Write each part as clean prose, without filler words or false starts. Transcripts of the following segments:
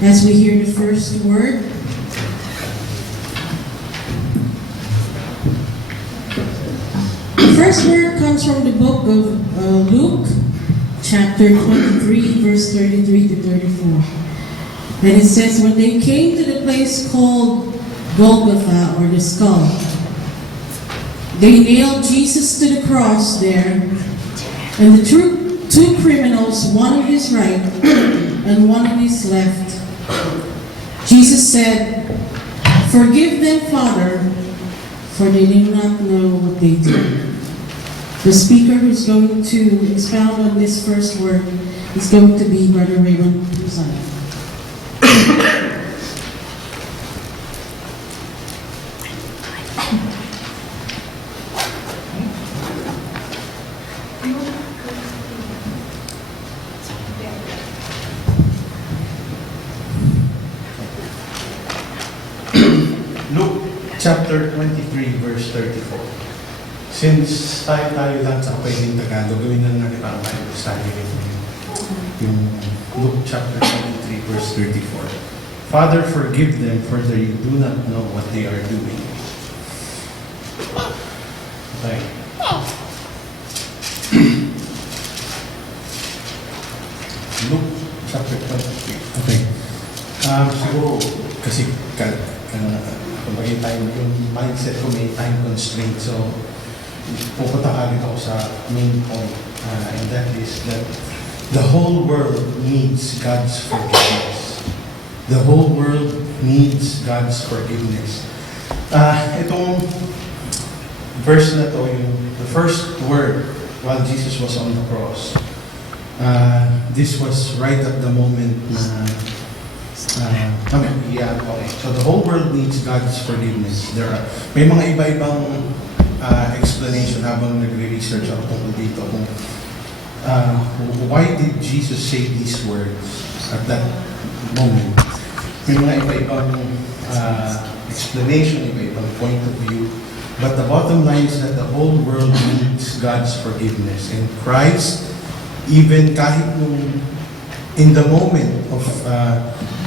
as we hear the first word. The first word comes from the book of Luke, chapter 23, verse 33 to 34. And it says, when they came to the place called Golgotha, or the skull, they nailed Jesus to the cross there, and the two criminals, one on his right and one on his left. Jesus said, "Forgive them, Father, for they do not know what they do." The speaker who's going to expound on this first word is going to be Brother Raymon. Luke chapter 23 verse 34. Since tayo lang sa pwedeng Tagalog, gawin na natin para ma-understand yung Luke chapter 23 verse 34. Father, forgive them, for they do not know what they are doing. Okay. Luke chapter 23. Okay. Siguro, kasi kumbaga yung mindset ko may time constraint, so pupunta agad ako sa main point, and that is that the whole world needs God's forgiveness. The whole world needs God's forgiveness. Itong verse na to, the first word while Jesus was on the cross, this was right at the moment na okay. So the whole world needs God's forgiveness. May mga iba-ibang explanation habang nagre-research ako tungkol dito kung why did Jesus say these words at that moment. May mga iba-ibang explanation, iba-ibang point of view, but the bottom line is that the whole world needs God's forgiveness. And Christ, even kahit nung in the moment of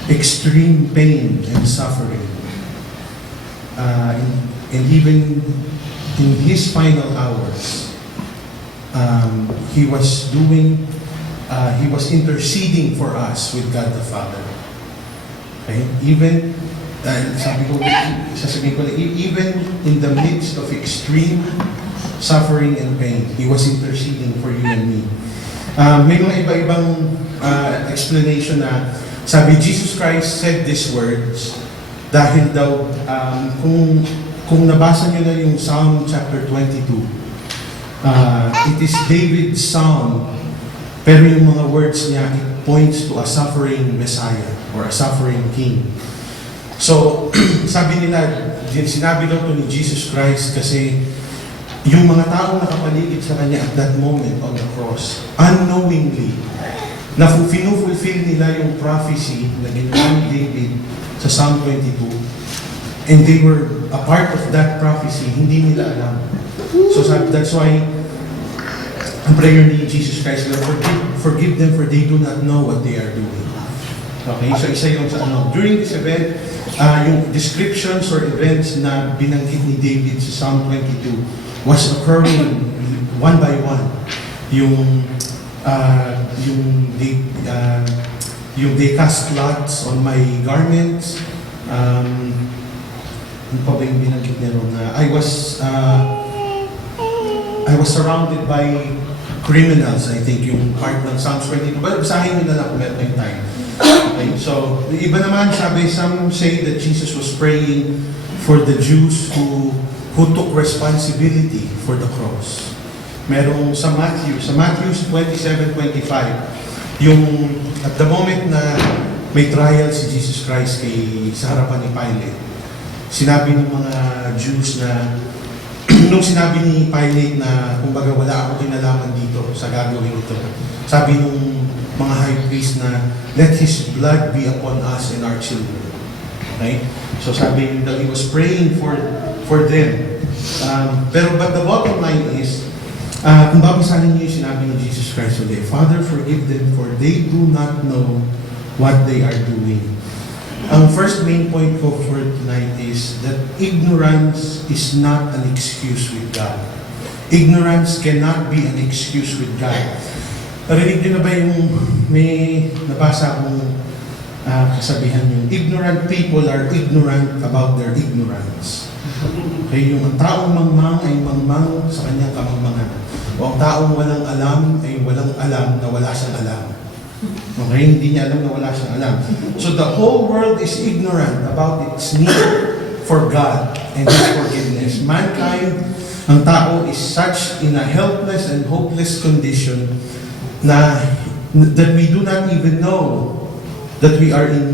extreme pain and suffering, and even in his final hours, he was interceding for us with God the Father. Okay? Even even in the midst of extreme suffering and pain, he was interceding for you and me. May mga iba-ibang explanation na sabi, Jesus Christ said these words dahil daw, kung nabasa nyo na yung Psalm chapter 22, it is David's psalm, pero yung mga words niya, it points to a suffering Messiah or a suffering King. So, sabi nila, sinabi daw to ni Jesus Christ kasi yung mga taong nakapaligid sa kanya at that moment on the cross, unknowingly, na fulfill nila yung prophecy na ginawa ni David sa Psalm 22, and they were a part of that prophecy, hindi nila alam. So that's why ang prayer ni Jesus Christ, forgive them for they do not know what they are doing. Okay, so isa yung sa during this event, yung descriptions or events na binanggit ni David sa Psalm 22 was occurring one by one. Yung they cast lots on my garments. Ano pa ba yung binanggit niya ron na I was surrounded by criminals, I think, yung part ng Psalms 22. But basahin nyo na lang kung meron kayong time. Okay, so, the iba naman, sabi, some say that Jesus was praying for the Jews who took responsibility for the cross. Merong sa Matthew 27:25, yung at the moment na may trial si Jesus Christ sa harapan ni Pilate, sinabi ng mga Jews na nung sinabi ni Pilate na kumbaga wala ako kinalaman dito sa gagawin ito, sabi nung mga high priest na let his blood be upon us and our children. Okay? So sabi that he was praying for them. But the bottom line is, kung babasahin niyo yung sinabi ni Jesus Christ today, Father, forgive them for they do not know what they are doing. Ang first main point ko for tonight is that ignorance is not an excuse with God. Ignorance cannot be an excuse with God. Narinig din na ba yung may nabasa akong kasabihan yung ignorant people are ignorant about their ignorance. Okay, yung taong mangmang ay mangmang sa kanyang kamangmangan. O ang taong walang alam ay walang alam na wala siyang alam. Okay, hindi niya alam na wala siyang alam. So the whole world is ignorant about its need for God and His forgiveness. Mankind, ang tao is such in a helpless and hopeless condition na that we do not even know that we are in